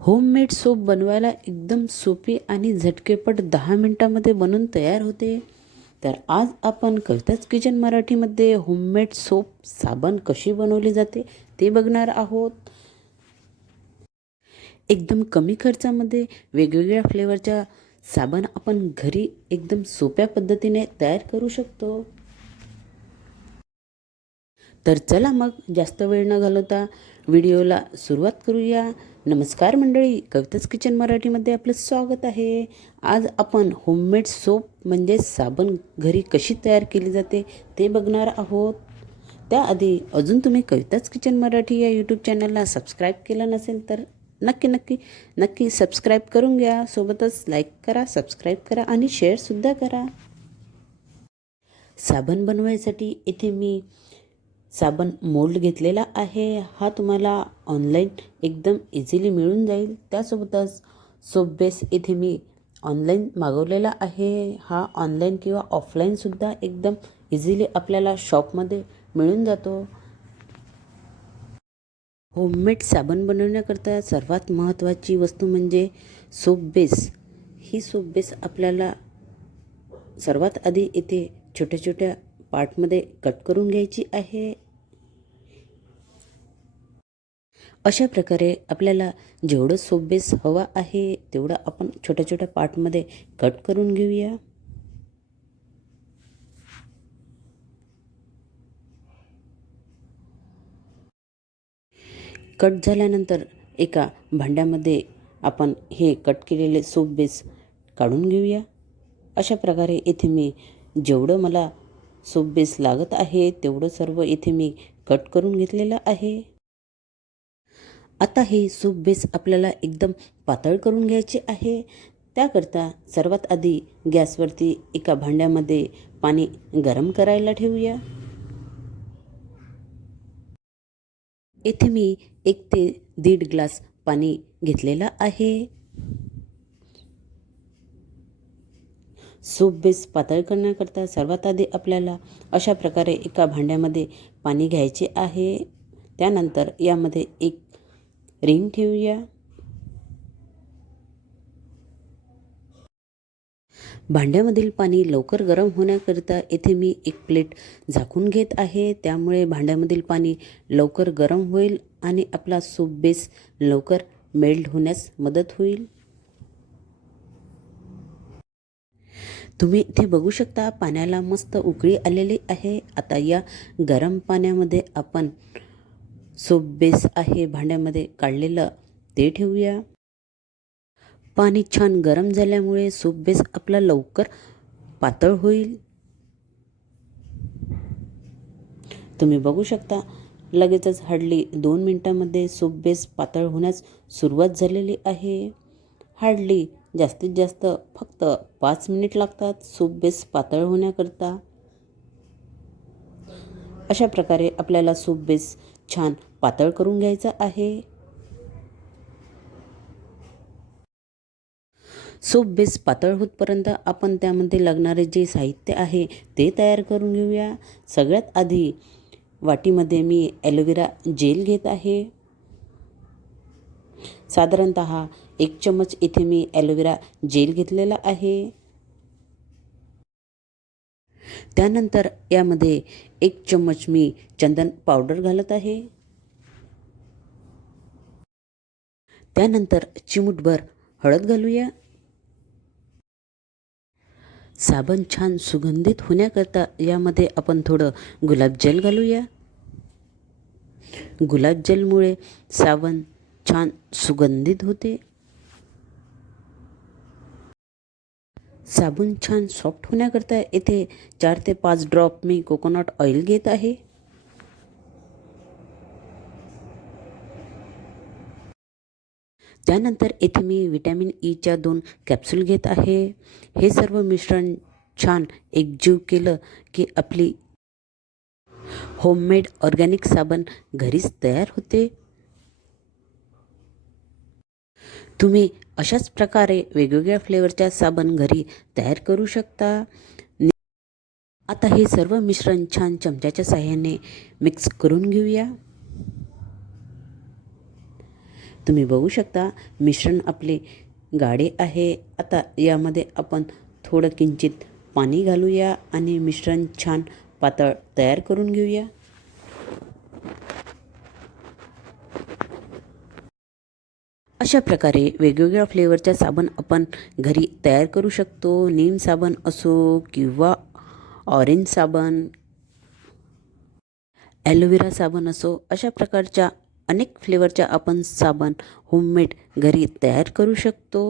Homemade soap बनवायला एकदम सोपी आणि झटकेपट 10 मिनिटांमध्ये बनून तयार होते. तर आज आपण कविताच किचन मराठीमध्ये होममेड सोप साबण कशी बनवली जाते ते बघणार आहोत. एकदम कमी खर्चामध्ये वेगवेगळ्या फ्लेवरच्या साबण आपण घरी एकदम सोप्या पद्धतीने तयार करू शकतो. तर चला मग जास्त वेळ न घालवता व्हिडिओला सुरुवात करूया. नमस्कार मंडळी, कविताच किचन मराठीमध्ये आपलं स्वागत आहे. आज आपण होममेड सोप म्हणजे साबण घरी कशी तयार केली जाते ते बघणार आहोत. त्याआधी अजून तुम्ही कविताच किचन मराठी या यूट्यूब चॅनलला सबस्क्राईब केलं नसेल तर नक्की सबस्क्राईब करून घ्या. सोबतच लाईक करा, सबस्क्राईब करा आणि शेअरसुद्धा करा. साबण बनवायसाठी इथे मी साबण मोल्ड घेतलेला आहे. हा तुम्हाला ऑनलाईन एकदम इझिली मिळून जाईल. त्यासोबतच सोप बेस इथे मी ऑनलाईन मागवलेला आहे. हा ऑनलाईन किंवा ऑफलाईनसुद्धा एकदम इझिली आपल्याला शॉपमध्ये मिळून जातो. होममेड साबण बनवण्याकरता सर्वात महत्त्वाची वस्तू म्हणजे सोप बेस. ही सोप बेस आपल्याला सर्वात आधी इथे छोट्या छोट्या पार्टमध्ये कट करून घ्यायची आहे. अशा प्रकारे आपल्याला जेवढं सोप बेस हवा आहे तेवढं आपण छोट्या छोट्या पार्टमध्ये कट करून घेऊया. कट झाल्यानंतर एका भांड्यामध्ये आपण हे कट केलेले सोप बेस काढून घेऊया. अशा प्रकारे इथे मी जेवढं मला सोप बेस लागत आहे तेवढं सर्व इथे मी कट करून घेतलेलं आहे. आता हे सोप बेस आपल्याला एकदम पातळ करून घ्यायचे आहे. त्याकरता सर्वात आधी गॅसवरती एका भांड्यामध्ये पाणी गरम करायला ठेवूया. येथे मी 1 ते 1.5 ग्लास पाणी घेतलेलं आहे. सोप बेस पातळ करण्याकरता सर्वात आधी आपल्याला अशा प्रकारे एका भांड्यामध्ये पाणी घ्यायचे आहे. त्यानंतर यामध्ये एक रिंग ठेवूया. भांड्यामधील पाणी लवकर गरम होण्याकरिता येथे मी एक प्लेट झाकून घेत आहे. त्यामुळे भांड्यामधील पाणी लवकर गरम होईल आणि आपला सोप बेस लवकर मेल्ट होण्यास मदत होईल. तुम्ही इथे बघू शकता पाण्याला मस्त उकळी आलेली आहे. आता या गरम पाण्यामध्ये आपण सोप बेस आहे भांड्यामध्ये काढलेलं ते ठेवूया. पाणी छान गरम झाल्यामुळे सोप बेस आपला लवकर पातळ होईल. तुम्ही बघू शकता लगेचच हार्डली 2 मिनिटांमध्ये सोप बेस पातळ होण्यास सुरुवात झालेली आहे. हार्डली जास्तीत जास्त फक्त 5 मिनिट लागतात सोप बेस पातळ होण्याकरता. अशा प्रकारे आपल्याला सोप बेस छान पातळ करून घ्यायचा आहे. सोप बेस पातळ होतपर्यंत आपण त्यामध्ये लागणारे जे साहित्य आहे ते तयार करून घेऊया. सगळ्यात आधी वाटीमध्ये मी ॲलोवेरा जेल घेत आहे. साधारणतः 1 चम्मच इथे मी ॲलोवेरा जेल घेतलेला आहे. त्यानंतर यामध्ये 1 चम्मच मी चंदन पावडर घालत आहे. त्यानंतर चिमूटभर हळद घालूया. साबण छान सुगंधित होण्याकरता यामध्ये आपण थोडं गुलाबजल घालूया. गुलाबजलमुळे साबण छान सुगंधित होते. साबण छान सॉफ्ट होण्याकरता येथे 4 ते 5 ड्रॉप मी कोकोनट ऑइल घेत आहे. त्यानंतर येथे मी व्हिटॅमिन ईच्या 2 कॅप्सूल घेत आहे. हे सर्व मिश्रण छान एकजीव केलं की आपली होममेड ऑर्गॅनिक साबण घरीच तयार होते. तुम्ही अशाच प्रकारे वेगवेगळ्या फ्लेवरच्या साबण घरी तयार करू शकता. आता हे सर्व मिश्रण छान चमच्याच्या साहाय्याने मिक्स करून घेऊया. तुम्ही बघू शकता मिश्रण आपले गाढे आहे. आता यामध्ये आपण थोडं किंचित पाणी घालूया आणि मिश्रण छान पातळ तयार करून घेऊया. अशा प्रकारे वेगवेगळ्या फ्लेवरच्या साबण आपण घरी तयार करू शकतो. नीम साबण असो किंवा ऑरेंज साबण, ॲलोवेरा साबण असो, अशा प्रकारच्या अनेक फ्लेवरच्या आपण साबण होममेड घरी तयार करू शकतो.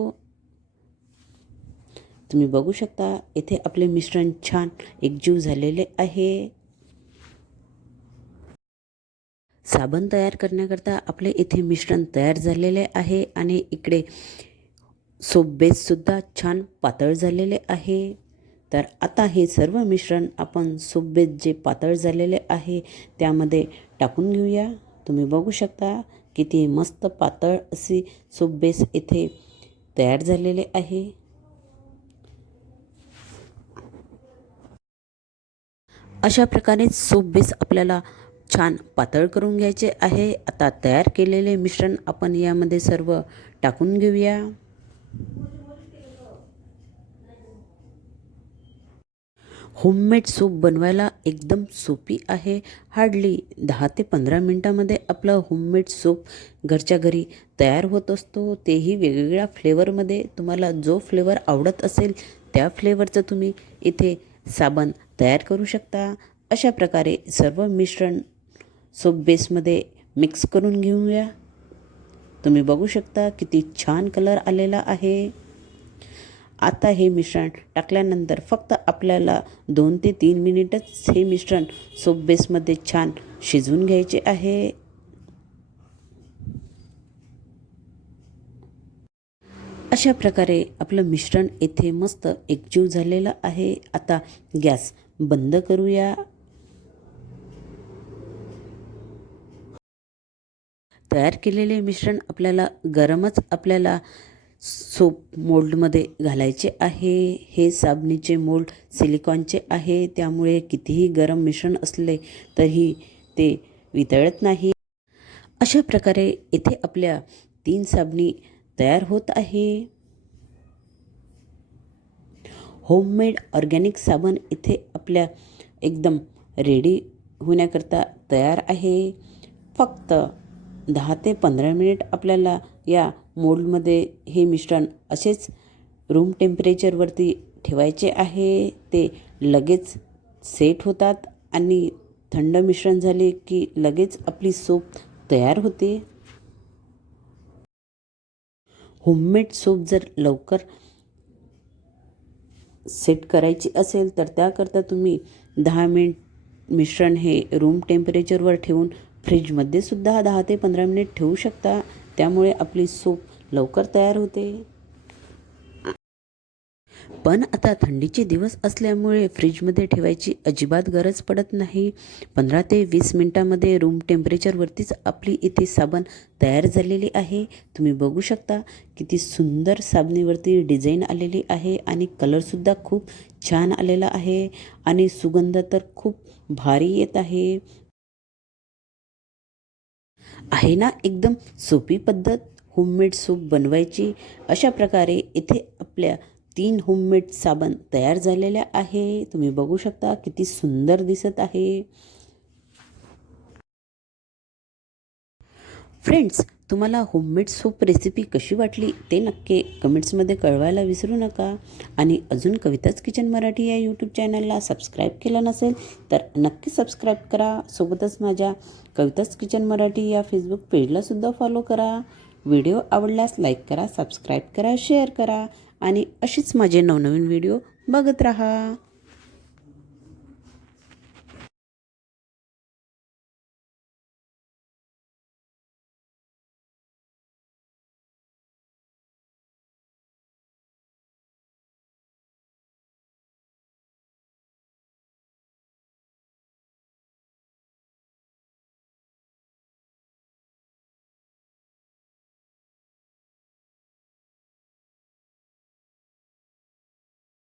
तुम्ही बघू शकता इथे आपले मिश्रण छान एकजीव झालेले आहे. साबण तयार करण्याकरता आपले इथे मिश्रण तयार झालेले आहे आणि इकडे सोप बेससुद्धा छान पातळ झालेले आहे. तर आता हे सर्व मिश्रण आपण सोप बेस जे पातळ झालेले आहे त्यामध्ये टाकून घेऊया. तुम्ही बघू शकता किती मस्त पातळ अशी सोप बेस इथे तयार झालेले आहे. अशा प्रकारे सोप बेस आपल्याला छान पातळ करून घ्यायचे आहे. आता तयार केलेले मिश्रण आपण यामध्ये सर्व टाकून घेऊया. होममेड सूप बनवायला एकदम सोपी आहे. हार्डली 10 ते 15 मिनटामध्ये आपलं होममेड सूप घरच्या घरी तयार होत असतो. तेही वेगवेगळ्या फ्लेवरमध्ये. तुम्हाला जो फ्लेवर आवडत असेल त्या फ्लेवरचं तुम्ही इथे साबण तयार करू शकता. अशा प्रकारे सर्व मिश्रण सोप बेसमध्ये मिक्स करून घेऊया. तुम्ही बघू शकता किती छान कलर आलेला आहे. आता हे मिश्रण टाकल्यानंतर फक्त आपल्याला 2 ते 3 मिनिटच हे मिश्रण सोप बेसमध्ये छान शिजवून घ्यायचे आहे. अशा प्रकारे आपलं मिश्रण इथे मस्त एकजीव झालेलं आहे. आता गॅस बंद करूया. तयार केलेले मिश्रण आपल्याला गरमच आपल्याला सोप मोल्डमध्ये घालायचे आहे. हे साबणीचे मोल्ड सिलिकॉनचे आहे, त्यामुळे कितीही गरम मिश्रण असले तरी ते वितळत नाही. अशा प्रकारे इथे आपल्या 3 साबणी तयार होत आहे. होममेड ऑर्गॅनिक साबण इथे आपल्या एकदम रेडी होण्याकरता तयार आहे. फक्त 10 ते 15 मिनिट आपल्याला या मोल्डमध्ये हे मिश्रण असेच रूम टेम्परेचरवरती ठेवायचे आहे. ते लगेच सेट होतात आणि थंड मिश्रण झाले की लगेच आपली सोप तयार होते. होममेड सोप जर लवकर सेट करायची असेल तर त्याकरता तुम्ही 10 मिनिट मिश्रण हे रूम टेम्परेचरवर ठेवून फ्रीजमध्ये सुद्धा 10 ते 15 मिनिट ठेवू शकता. त्यामुळे आपली सूप लवकर तयार होते. पण आता थंडीचे दिवस असल्यामुळे फ्रीजमध्ये ठेवायची अजिबात गरज पडत नाही. 15 ते 20 मिनिटांमध्ये रूम टेम्परेचरवरतीच आपली इथे साबण तयार झालेली आहे. तुम्ही बघू शकता किती सुंदर साबणीवरती डिझाईन आलेली आहे आणि कलरसुद्धा खूप छान आलेला आहे आणि सुगंध तर खूप भारी येत आहे. आहे ना एकदम सोपी पद्धत होममेड सूप बनवायची. अशा प्रकारे इथे आपल्या 3 होममेड साबण तयार झालेल्या आहे. तुम्ही बघू शकता किती सुंदर दिसत आहे. फ्रेंड्स, तुम्हाला होममेड सूप रेसिपी कशी वाटली ते नक्की कमेंट्समध्ये कळवायला विसरू नका. आणि अजून कविताच किचन मराठी या यूट्यूब चॅनलला सबस्क्राईब केलं नसेल तर नक्की सबस्क्राईब करा. सोबतच माझ्या कविताच किचन मराठी या फेसबुक पेजलासुद्धा फॉलो करा. व्हिडिओ आवडल्यास लाईक करा, सबस्क्राईब करा, शेअर करा आणि अशीच माझे नवनवीन व्हिडिओ बघत राहा.